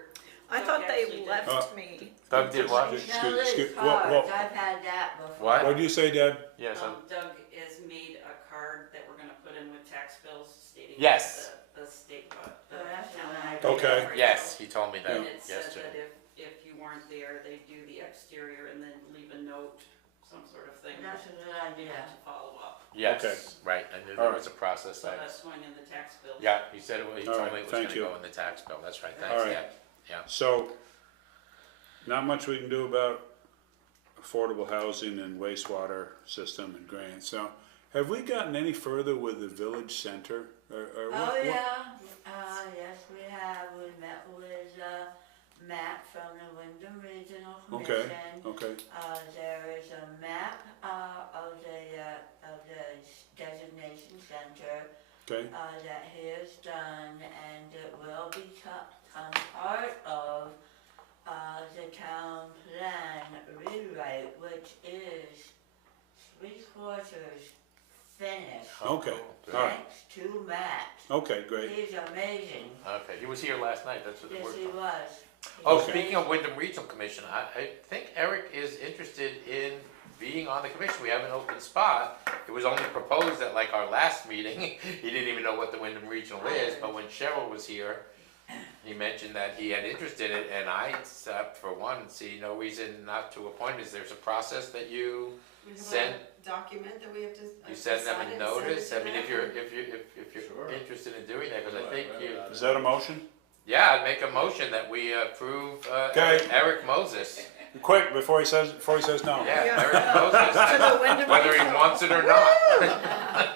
I Doug thought they actually did- left me. Doug did what? Sell Excuse- these what- cards, what- I've had that before. What? what'd you say, Deb? Yes. Doug has made a card that we're gonna put in with tax bills stating. Yes. The state, the Oh, that's town. what I did. Okay. Yes, he told me that And it said yesterday. that if you weren't there, they do the exterior and then leave a note, some sort of thing. That's a good You idea. have to follow up. Yes, Okay. right. I knew All there right. was a process. So I- that's going in the tax bill. Yeah, he said, he All told right, me it was thank gonna you. go in the tax bill. That's right. All Thanks, right. Deb. Yeah. So, not much we can do about affordable housing and wastewater system and grants. Now, have we gotten any further with the village center? Or Oh, what- yeah, yes, we have, we met with, Matt from the Wyndham Regional Okay, Commission. okay, There is a map, of the designation center, okay, that he has done, and it will become part of, the Okay, Cool. all right, Thanks to Matt. okay, great. He's amazing. Okay, he was here last night, that's what Yes, we're he was. Oh, Okay. speaking of Wyndham Regional Commission, I think Eric is interested in being on the commission. We have an open spot. It was only proposed at like our last meeting. He didn't even know what the Wyndham Regional is, but when Cheryl was here, he mentioned that he had interest in it, and I, for one, see no reason not to appoint. Is there's a process that you We have send, a document that we have to. you send them sign it a and send it notice? to I mean, them. if you're Sure. interested in doing that, because I think you, Is that a motion? yeah, I'd make a motion that we approve Okay. Eric Moses. Quick, before he says no. Yeah, Yeah. Eric To Moses. the Wyndham Whether he Regional. wants it or not.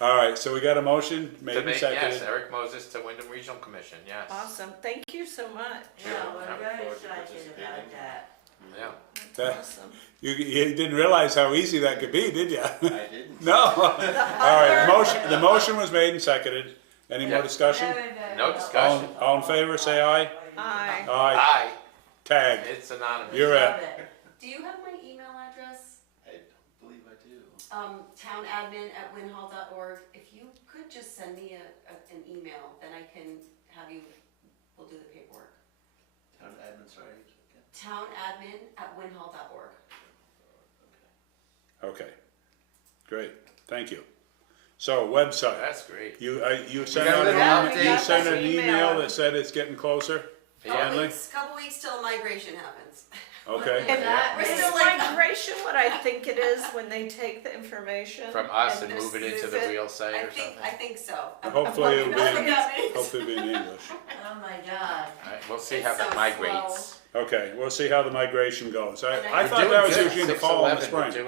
All right, so we got a motion, made To and make, yes, seconded. Eric Moses to Wyndham Regional Commission, yes. Awesome, thank you so much. Yeah, we're Yeah. very excited about that. Yeah. That's That- awesome. You didn't realize how easy that could be, did you? I didn't. No. All right, the motion was made and seconded. Any more Yeah. discussion? Very, very No well. discussion. All in favor, say aye. Aye. Aye. Aye, Tag. it's anonymous. You're Love it. it. Do you have my email address? I believe I do. Townadmin@winhall.org. If you could just send me an email, then I can have you, we'll do the paperwork. Town admin, sorry. again. Townadmin@winhall.org. Okay. Great, thank you. So, website. That's great. You sent got a out little an update. email, you sent an Email. email that said it's getting closer? Yeah. Finally? Couple weeks till migration happens. Okay. And Yeah. is We're still like- migration what I think it is when they take the information? From us and just move it into move the it. real site I or think, something? I think so. Hopefully it'll Nothing be, about it. hopefully it'll be in English. Oh my God. Alright, we'll see It's how that so migrates. Okay, we'll see how the migration goes. I We're thought We're that was doing usually in good. the fall and the 6/11, spring.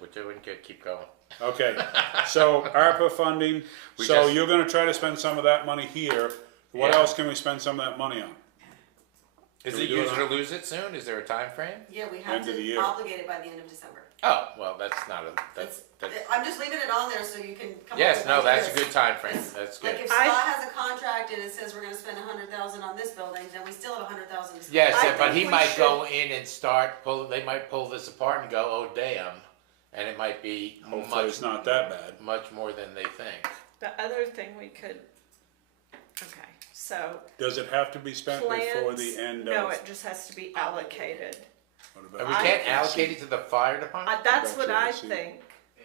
We're doing good, keep going. Okay, so ARPA funding, We so just- you're gonna try to spend some of that money here. What Yeah. else can we spend some of that money on? Is Can we it do it use it or on- lose it soon? Is there a time frame? Yeah, we have End of the to year. obligate it by the end of December. Oh, well, that's not a, It's, that's, I'm just leaving it on there so you can come up yes, with no, that's a ideas. good time frame, It's that's Like good. if I- Scott has a contract and it says we're gonna spend 100,000 on this building, then we still have 100,000 to spend. Yes, I but think he we might should- go in and they might pull this apart and go, oh damn, and it might be Hopefully much, it's not that bad. much more than they think. The other thing we could, okay, so Does it have to be spent before the plans, end no, of? it just has to be allocated. What And about- we can't allocate it to the fire department? That's That's what what I I see. think. Yeah,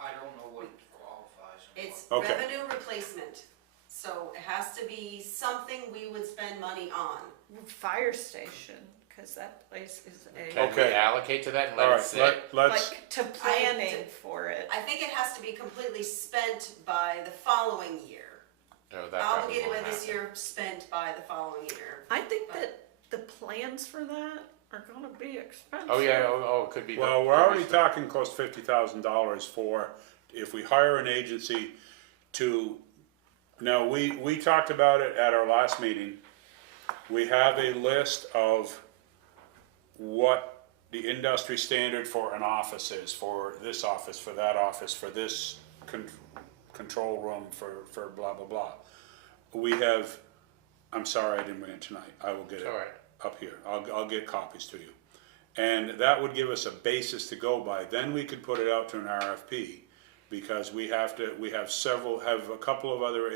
I don't know what qualifies. and It's Okay. revenue replacement, so it has to be something we would spend money on. Fire station, cause that place is a, Can we Okay. allocate to that and All let it right, sit? let's, like, to planning for it. I think it has to be completely spent by the following year. No, that probably Obligated by won't this happen. year, spent by the following year. I think that the plans for that are gonna be expensive. Oh, yeah, it could be. well, we're already talking close to $50,000 for, if we hire an agency to, now, we talked about it at our last meeting. We have a list of what the industry standard for an office is, for this office, for that office, for this control room, for blah, blah, blah. We have, I'm sorry I didn't bring it tonight, I will get it All right. up here, I'll get copies to you. And that would give us a basis to go by, then we could put it out to an RFP, because we have a couple of other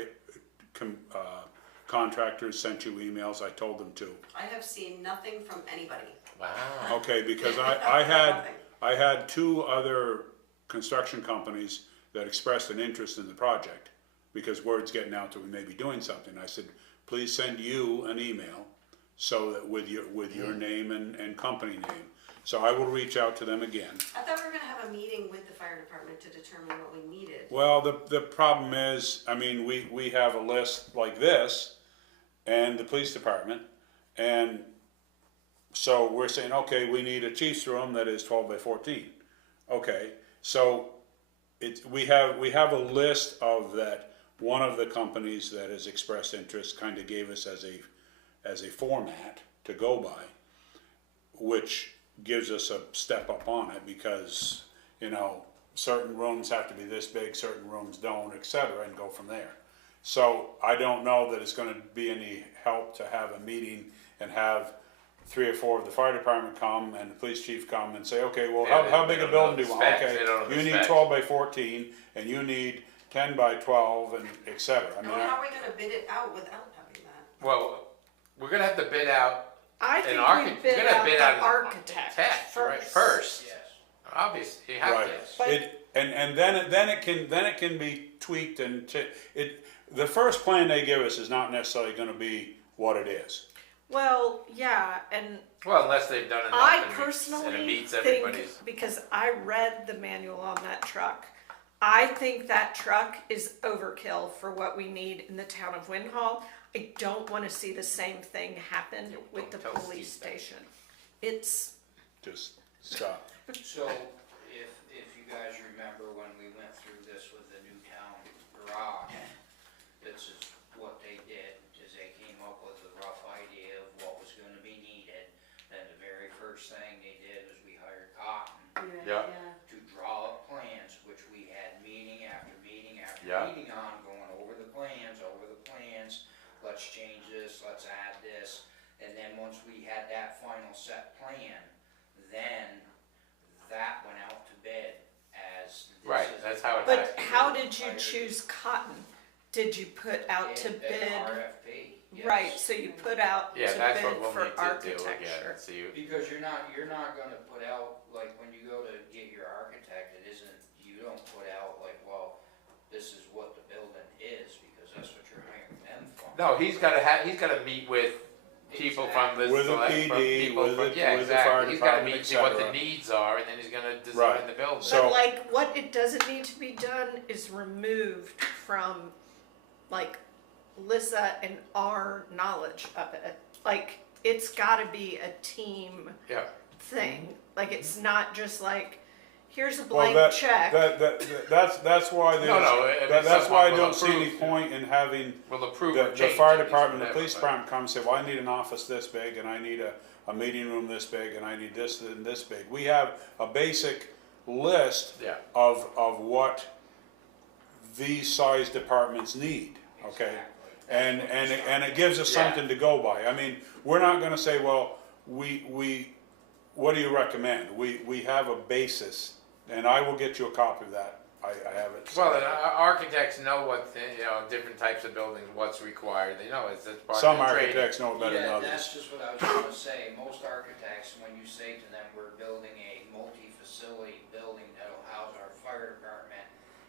contractors sent you emails, I told them to. I have seen nothing from anybody. Wow. Okay, because Nothing. I had two other construction companies that expressed an interest in the project, because word's getting out that we may be doing something. I said, please send you an email, so that with your name and company name. So I will reach out to them again. I thought we were gonna have a meeting with the fire department to determine what we needed. Well, the problem is, I mean, we have a list like this, and the police department, and so we're saying, okay, we need a chief's room that is 12 by 14. Okay, so we have a list of that. One of the companies that has expressed interest kind of gave us as a format to go by, which gives us a step up on it, because, you know, certain rooms have to be this big, certain rooms don't, et cetera, and go from there. So I don't know that it's gonna be any help to have a meeting and have 3 or 4 of the fire department come and the police chief come and say, okay, well, Yeah, how they big a don't know building do the you want? specs, Okay, they don't know the you need specs. 12 by 14 and you need 10 by 12 and et cetera. I mean, Well, how are we gonna bid it out without having that? Well, we're gonna have to bid out I an think architect. we We're bid gonna out bid the out an architect right, first. first. Yes. Obviously, you have right. to. But- And then it can be tweaked and the first plan they give us is not necessarily gonna be what it is. Well, yeah, and Well, unless they've done enough I and it personally meets think, everybody's. because I read the manual on that truck, I think that truck is overkill for what we need in the town of Winhall. I don't wanna see the same thing happen with the Don't tell police Steve that. station. It's, Just stop. So, if you guys remember when we went through this with the new town garage, this is what they did, is they came up with a rough idea of what was gonna be needed. Then the very first thing they did was we hired Cotton Yeah. to draw up plans, which we had meeting after meeting after Yeah. meeting on, going over the plans, let's change this, let's add this. And then once we had that final set plan, then that went out to bid as this Right, is that's how it has but to how be. did you choose cotton? Did you put out to an bid? RFP, yes. Right, so you put out to Yeah, that's what bid we'll for need to do again, architecture. so you, Because you're not gonna put out, like, when you go to get your architect, it isn't, you don't put out like, well, this is what the building is, because that's what you're hiring them for. no, he's gotta meet with people from the With the select, from PD, people with from, the- yeah, with the fire exactly, he's gotta department, meet, see what the etc. needs are, and then he's gonna Right. design the building. So- But like, what it doesn't need to be done is removed from, like, Lissa and our knowledge of it. Like, it's gotta be a team Yeah, thing. Like, it's not just like, here's a Well, blank check. that's why there's, no, I mean, that's why I someone will don't see any approve, point in having we'll approve the or the change fire these, department, the whatever, police but- department come and say, well, I need an office this big, and I need a meeting room this big, and I need this and this big. We have a basic list Yeah. of what these size departments need, okay? And it gives us Yeah. something to go by. I mean, we're not gonna say, well, what do you recommend? We have a basis, and I will get you a copy of that. I have it. Well, and architects know what, different types of buildings, what's required, they know it's part Some of the training. architects know it better than Yeah, others. that's just what I was gonna say, most architects, when you say to them, we're building a multi-facility building that'll house our fire department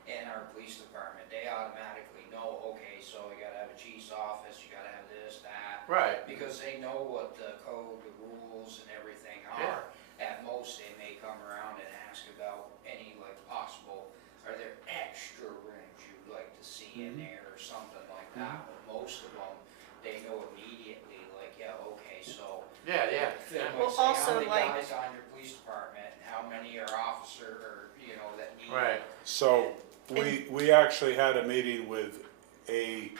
and our police department, they automatically know, okay, so you gotta have a chief's office, you gotta have this, that. Right, Because they know what the code, the rules and everything Yeah. are. At most, they may come around and ask about any like possible, are there extra rooms you'd like to see in there or something like that? But most of them, they know immediately, like, yeah, okay, so. yeah, yeah. They might Well, say, also, how many like- guys on your police department, and how many are officer, or, that need. Right. So, we actually had a meeting with a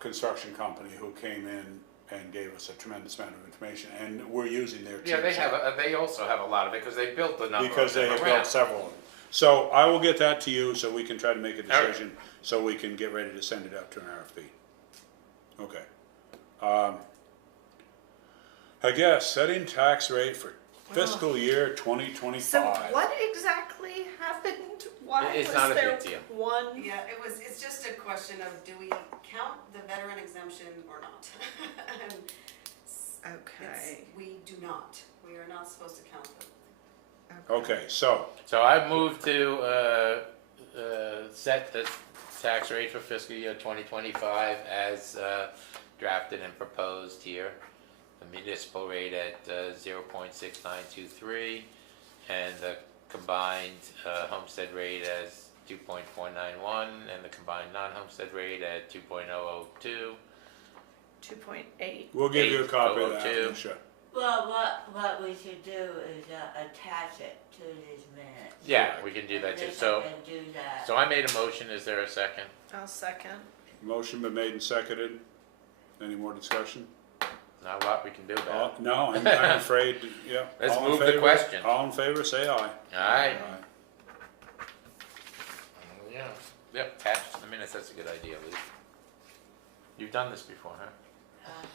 construction company who came in and gave us a tremendous amount of information, and we're using their. Yeah, they cheat have, they also have a lot of it, because they built a number of them because they have around. built several of them. So I will get that to you so we can try to make a All right. decision, so we can get ready to send it out to an RFP. Okay. I guess setting tax rate for fiscal year 2025. So what exactly happened? Why It's was not a there big deal. one? Yeah, it's just a question of, do we count the veteran exemption or not? And Okay. we do not, we are not supposed to count them. Okay, so So I move to, set the tax rate for fiscal year 2025 as, drafted and proposed here. The municipal rate at, 0.6923, and the combined, homestead rate as 2.491, and the combined non-homestead rate at 2.002. 2.8. we'll give you a copy of that. 802. Sure. Well, what we should do is attach it to these minutes. Yeah, we can do that too. They So, can do that. so I made a motion, is there a second? I'll second. Motion been made and seconded. Any more discussion? Not a lot we can do about it. No, I'm afraid, yeah. Let's All in move the favor? question. All in favor, say aye. Alright, yeah, yep, attach the minutes, that's a good idea, Lee. You've done this before, huh?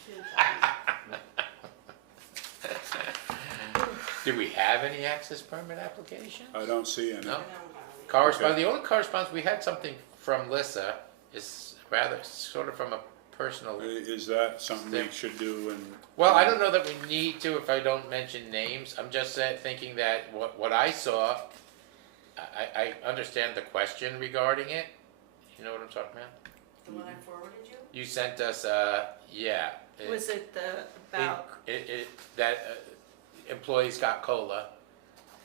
2 times. Do we have any access permit applications? I don't see any. No. I don't have any. Correspond, the only correspondence, we had something from Lissa, is rather sort of from a personal. Is that something we should do and? Well, I don't know that we need to if I don't mention names. I'm just thinking that what I saw, I understand the question regarding it. You know what I'm talking about? The one I forwarded you? You sent us, yeah. Was it about? That employees got COLA,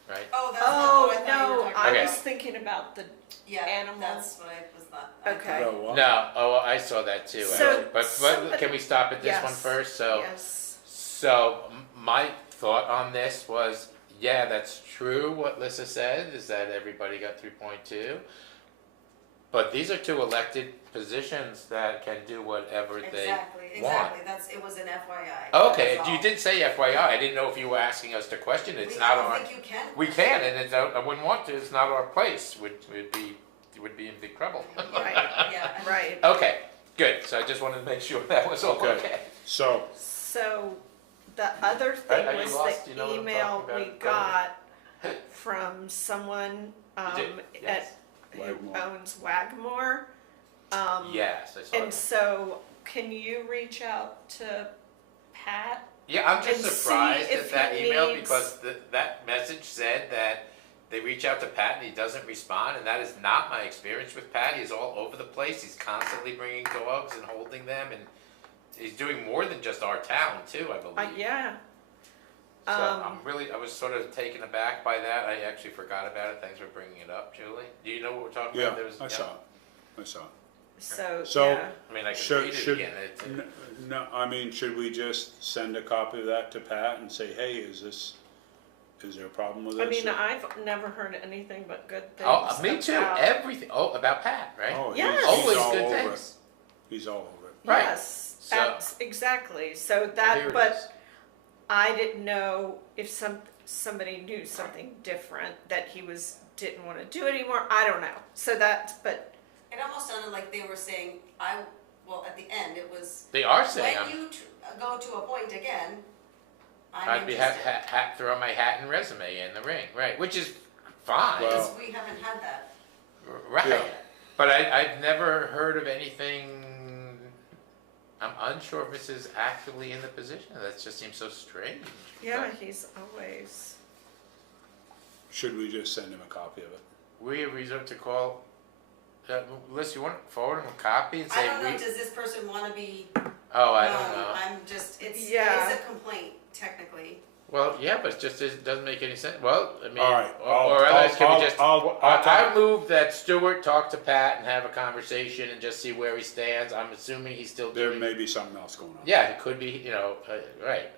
right? Oh, that's not Oh, what I thought you no, were talking I Okay. was thinking about the, Yeah, animal. that's what I was not. Okay. About what? No, oh, I saw that too, So, actually. But somebody- can we stop at this one Yes. first? So, yes, my thought on this was, yeah, that's true what Lissa said, is that everybody got 3.2. But these are two elected positions that can do whatever they Exactly, want. it was an FYI. Okay, that's you all. did say FYI, I didn't know if you were asking us to question it, it's not I don't our, think you can. we can, and it's, I wouldn't want to, it's not our place, would be in big trouble. right, Yeah. right. Okay, good, so I just wanted to make sure that was all Okay. okay. So, So, the other thing Are you was lost? the You know what I'm email talking we about? got from someone, Yes. at, who Wagmore. owns Wagmore. Yes, I saw And that. so, can you reach out to Pat? Yeah, I'm just and see surprised if at that he email needs- because that message said that they reach out to Pat and he doesn't respond, and that is not my experience with Pat. He's all over the place. He's constantly bringing dogs and holding them, and he's doing more than just our town too, I believe. Yeah. So I was sort of taken aback by that. I actually forgot about it. Thanks for bringing it up, Julie. Do you know what we're talking yeah, about? There was, I saw it. So, So- yeah. I mean, I can Should, read it should, again. no, I mean, should we just send a copy of that to Pat and say, hey, is there a problem with this? I mean, or- I've never heard anything but good things. Oh, me too. about- Everything. Oh, about Pat, right? Oh, Yes. Always all good over it. things. He's all over it. Right. Yes, So- that's exactly. So Here that, it is. but I didn't know if somebody knew something different that he didn't want to do anymore. I don't know. So that's, but It almost sounded like they were saying, well, at the end, it was, They are saying when you go to a point again, I'm I'd be interested. throw my hat and resume in the ring, right? Which is fine, Well- Because we haven't had that. right? Yeah. But I've never heard of anything. I'm unsure if this is actively in the position. That just seems so strange. yeah, But he's always. Should we just send him a copy of it? we resort to call. Liz, you want to forward him a copy and I say don't know, does this person wanna be Oh, I don't known? know. I'm just, it is Yeah. a complaint, technically. Well, yeah, but it just doesn't make any sense. Well, I mean, All right, or otherwise, can we just? I'll I talk, move that Stuart talk to Pat and have a conversation and just see where he stands. I'm assuming he's still there doing. may be something else going on. Yeah, it could be, right.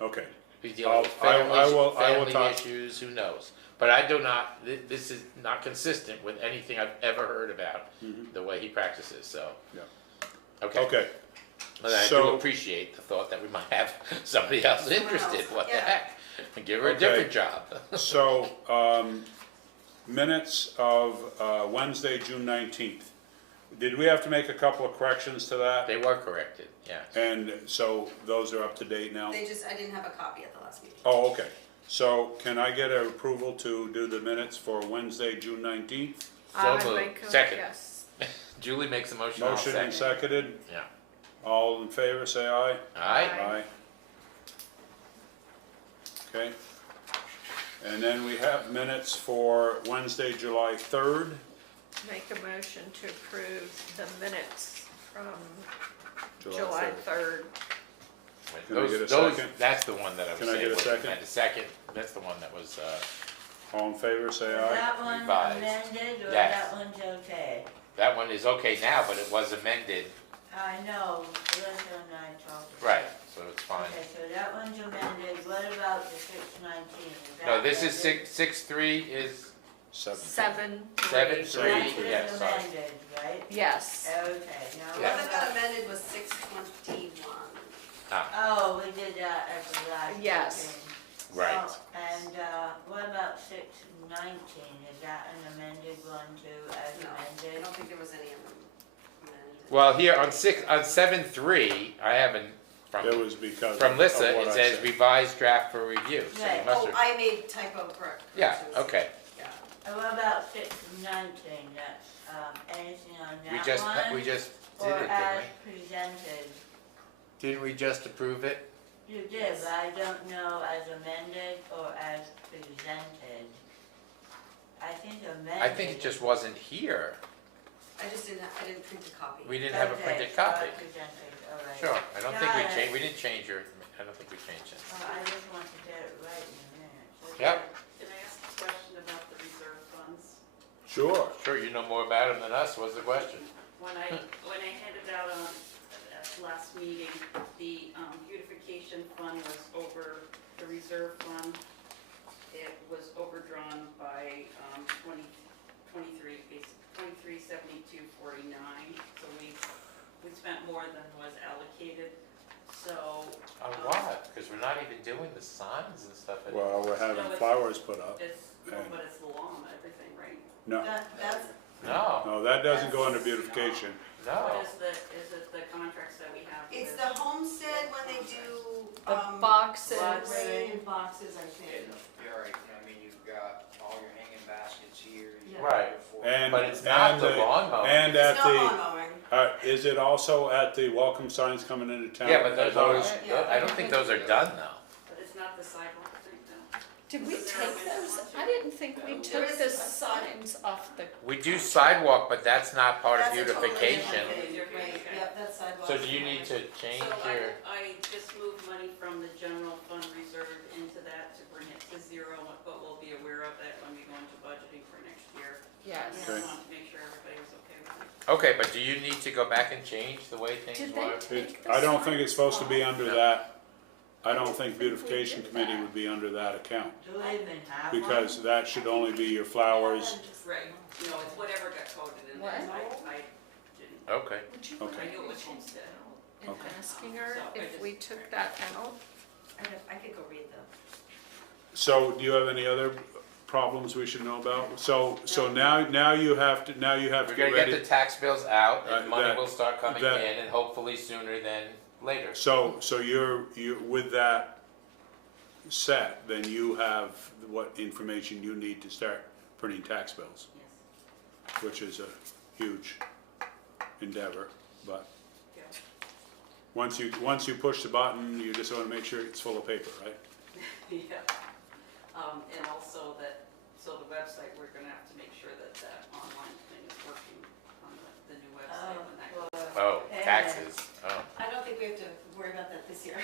Okay, He's dealing with I family, will family talk- issues, who knows? But I do not, this is not consistent with anything I've ever heard about the way he practices, so. Yeah. Okay, okay, but I do so- appreciate the thought that we might have somebody else Someone interested, else, what the yeah. heck? And give her a Okay. different job. so, minutes of, Wednesday, June 19th. Did we have to make a couple of corrections to that? They were corrected, yeah. And so those are up to date now? I didn't have a copy at the last meeting. Oh, okay. So can I get an approval to do the minutes for Wednesday, June 19th? I moved. make a- Second. Yes. Julie makes a motion, I'll Motion and second. seconded? Yeah. All in favor, say aye. Alright, Aye. Okay. And then we have minutes for Wednesday, July 3rd. Make a motion to approve the minutes from July 3rd. Can I get a those, second? that's the one that I was Can I saying get a was second? amended. Second, that's the one that was, All in favor, say Was aye. that one Revised. amended or Yes. that one's okay? that one is okay now, but it was amended, I know, Melissa and I talked. about right, it. so it's fine. Okay, so that one's amended, what about the 619? No, this is 6.3 is 7. 7.3, That's yeah, sorry. amended, right? Yes. Okay, now The Yeah. one what that got about, amended was 621. oh, we did that at the last meeting. Yes. Right. So, and, what about 619, is that an amended one too, as No, I amended? don't think there was any of them amended. Well, here on 7.3, I have It was because From of Lissa, what it I says said. revised draft for review, so you Right. must Oh, have, I made typo correct. yeah, corrections. okay. Yeah. And what about 6 and 19, that's, anything on that We one? just did Or it, didn't as we? presented? Didn't we just approve it? You did, but I don't know as amended or as presented. I think amended. I think it just wasn't here. I didn't print the copy. We didn't have a Okay, printed so copy. presented, all right. Sure, I don't think we Got it. changed, we didn't change your, I don't think we changed it. Well, I just want to get it right in a minute. So Yep. Can I ask a question about the reserve funds? Sure. Sure, you know more about them than us, what's the question? When I handed out at last meeting, the beautification fund was over, the reserve fund, it was overdrawn by 2372.49. So we spent more than was allocated, so. On what? Because we're not even doing the signs and stuff Well, anymore. we're having No, it's- flowers put up. It's, And- but it's the lawn, everything, right? No, That's, No, no, that doesn't go under beautification. What no. is it the contracts that we have? it's with- the homestead when they do, The boxes. rain and boxes, I think. You're right, I mean, you've got all your hanging baskets here. you've Yeah. got Right. your four- And- But it's not and the the- lawn mowing. And It's at not lawn the, mowing. is it also at the welcome signs coming into town? Yeah, but Are those, Yeah. I don't think those are done though. But it's not the sidewalk thing, no. Did we Is there a take minute those? one? I didn't think we There took is the a sign. signs off the. We do sidewalk, but that's not part of That's a totally beautification. different thing. Right, yep, that's sidewalks. So do you need to change So your, I just moved money from the general fund reserve into that to bring it to zero, but we'll be aware of that when we go into budgeting for next year. Yes. I Okay. just wanted to make sure everybody was okay with it. okay, but do you need to go back and change the way things Did they were? take the I don't think it's supposed to be signs under No. that, I don't didn't think think we beautification did committee that. would be under that account. Do we even have one? Because that should only be your flowers. Right, you know, it's whatever got coded in there, What? I didn't, Okay, Would you Okay. I mind knew it was reaching homestead. and Okay. asking her So I if just- we took that out? I could go read them. So do you have any other problems we should know about? So now you have to we're get gonna get ready. the tax bills out and money that- will start coming that- in and hopefully sooner than later. So you're with that set, then you have what information you need to start printing tax bills, Yes, which is a huge endeavor, but yeah. once you push the button, you just wanna make sure it's full of paper, right? Yeah, and also that, so the website, we're gonna have to make sure that that online thing is working on the new website when that goes. Oh, Yeah. taxes, oh. I don't think we have to worry about that this year.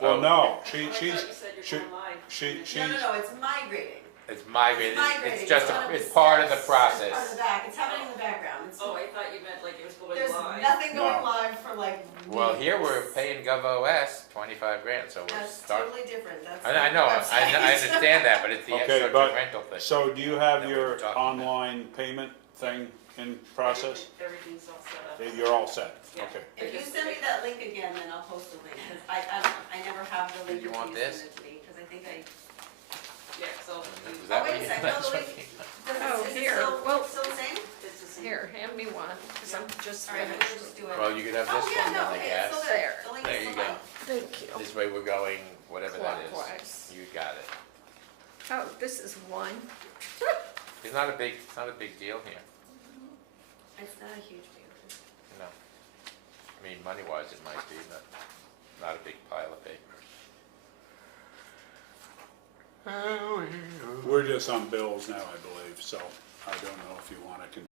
Well, no, Oh, I thought you said you're she- going live. she's, No, it's migrating. It's migrated, Migrating. it's just, one of the it's part of the steps. It's part of process. the back, it's happening in the background. It's- Oh, I thought you meant like it was going There's live. nothing going No. live for like Well, weeks. here we're paying GovOS 25 grand, so we're That's starting. totally different, that's. I know, the I website. understand that, but it's the Okay, extra but- rental thing. so do you have That we your were talking about. online payment thing in process? Everything's all set up. You're all set, Yeah. okay. If you send me that link again, then I'll post the link, cause I never have the link Did you until want you send this? it to me, cause I think I. Yeah, so Is Oh, that wait what a you- second, that's no, what wait. you- Oh, Is it here. still- Well- Still the same? it's the same. Here, hand me one, because I'm just Alright, finished. we'll just do it. Well, you could have Oh, this yeah, one no, then, I okay, it's guess. still there. There. The link There is you still go. fine. Thank you. This way we're going, whatever that is. Clockwise. You got it. Oh, this is one. It's not a big deal here, It's not a huge deal. no. I mean, money-wise it might be, but not a big pile of paper. We're just on bills now, I believe, so I don't know if you wanna continue